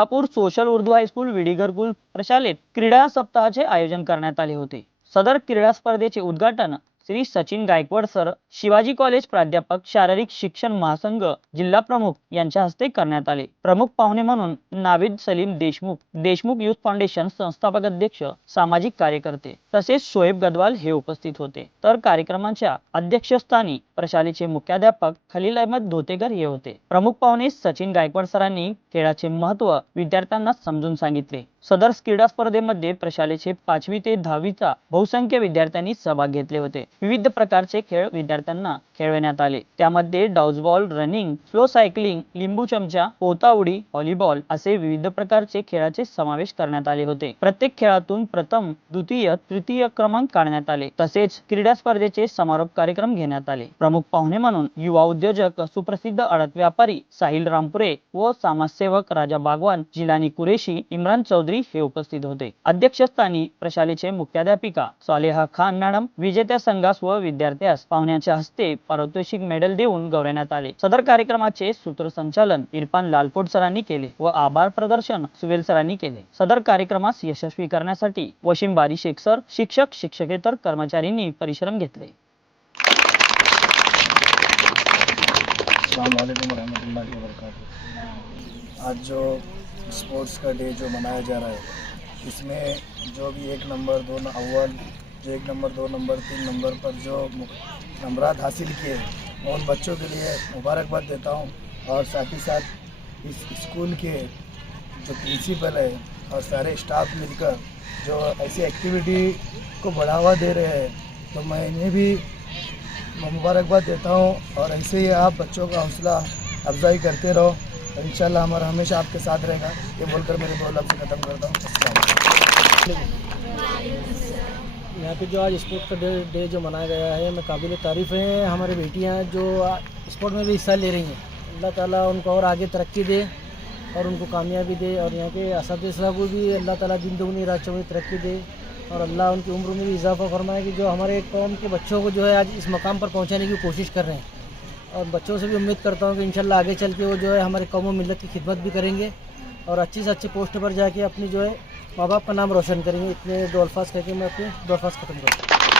Solapur social Urdu high school विडी घरकुल प्रशालेत क्रीडा सप्ताहाचे आयोजन करण्यात आले होते। सदर क्रीडा स्पर्धेचे उद्घाटन श्री सचिन गायकवाड सर, शिवाजी कॉलेज प्राध्यापक, शारीरिक शिक्षण महासंघ जिल्हा प्रमुख यांच्या हस्ते करण्यात आले। प्रमुख पाहुणे म्हणून नाविद सलीम देशमुख, देशमुख युथ फाउंडेशन संस्थापक अध्यक्ष, सामाजिक कार्यकर्ते तसेच शोएब गदवाल हे उपस्थित होते। तर कार्यक्रमाच्या अध्यक्षस्थानी प्रशालेचे मुख्याध्यापक खलील अहमद धोतेकर हे होते। प्रमुख पाहुणे सचिन गायकवाड सरांनी खेळाचे महत्त्व विद्यार्थ्यांना समजून सांगितले। सदर क्रीडा स्पर्धेमध्ये प्रशालेचे 5वी ते 10वीचा बहुसंख्य विद्यार्थ्यांनी सहभाग घेतले होते। विविध प्रकारचे खेळ विद्यार्थ्यांना खेळवण्यात आले। त्यामध्ये डॉजबॉल, रनिंग, फ्लो सायकलिंग, लिंबू चमचा, पोता उडी, व्हॉलीबॉल असे विविध प्रकारचे खेळाचे समावेश करण्यात आले होते। प्रत्येक खेळातून प्रथम, द्वितीय, तृतीय क्रमांक काढण्यात आले। तसेच क्रीडा स्पर्धेचे समारोप कार्यक्रम घेण्यात आले। प्रमुख पाहुणे म्हणून युवा उद्योजक, सुप्रसिद्ध आडत व्यापारी साहिल रामपुरे व समाजसेवक राजा बागवान, जिलानी कुरेशी, इम्रान चौधरी हे उपस्थित होते। अध्यक्षस्थानी प्रशालेचे मुख्याध्यापिका सालेहा खान मॅडम विजेत्या संघास व विद्यार्थ्यास पाहुण्यांच्या हस्ते पारितोषिक मेडल देऊन गौरवण्यात आले। सदर कार्यक्रमाचे सूत्रसंचालन इरफान लालपोट सरांनी केले व आभार प्रदर्शन सुवेल सरांनी केले। सदर कार्यक्रमास यशस्वी करण्यासाठी वशीम बारी शेख सर, शिक्षक, शिक्षकेतर कर्मचाऱ्यांनी परिश्रम घेतले। अस्सलाम वालेकुम रहमतुल्लाहि व बरकातहू। आज जो स्पोर्ट्स का डे जो मनाया जा रहा है, इसमें जो भी 1 नंबर, 2 अव्वल, जो 1 नंबर, 2 नंबर, 3 नंबर पर जो नंबरात हासिल किए मैं उन बच्चों के लिए मुबारकबाद देता हूँ। और साथ ही साथ इस स्कूल के जो प्रिंसिपल है और सारे स्टाफ मिलकर जो ऐसी एक्टिविटी को बढ़ावा दे रहे हैं, तो मैं इन्हें भी मुबारकबाद देता हूँ। और ऐसे ही आप बच्चों का हौसला अफजाई करते रहो, और इंशाल्लाह हमारा हमेशा आपके साथ रहेगा। ये बोलकर मेरे 2 लफ्ज़ ख़त्म करता हूँ। यहाँ पे जो आज स्पोर्ट का डे जो मनाया गया है, मैं काबिल तारीफ़ है हमारी बेटियाँ जो स्पोर्ट में भी हिस्सा ले रही हैं। अल्लाह ताला उनको और आगे तरक्की दे और उनको कामयाबी दे, और यहाँ के असातिज़ा को भी अल्लाह ताला दिन दुगनी रात चौगुनी तरक्की दे, और अल्लाह उनकी उम्र में भी इजाफा फरमाए कि जो हमारे कौम के बच्चों को जो है आज इस मकाम पर पहुँचाने की कोशिश कर रहे हैं। और बच्चों से भी उम्मीद करता हूँ कि इंशाल्लाह आगे चल के वो जो है हमारे कौम व मिल्लत की खिदमत भी करेंगे और अच्छी से अच्छी पोस्ट पर जाके अपनी जो है माँ बाप का नाम रोशन करेंगे। इतने 2 अल्फाज कहकर मैं अपने 2 अल्फाज ख़त्म करता हूँ।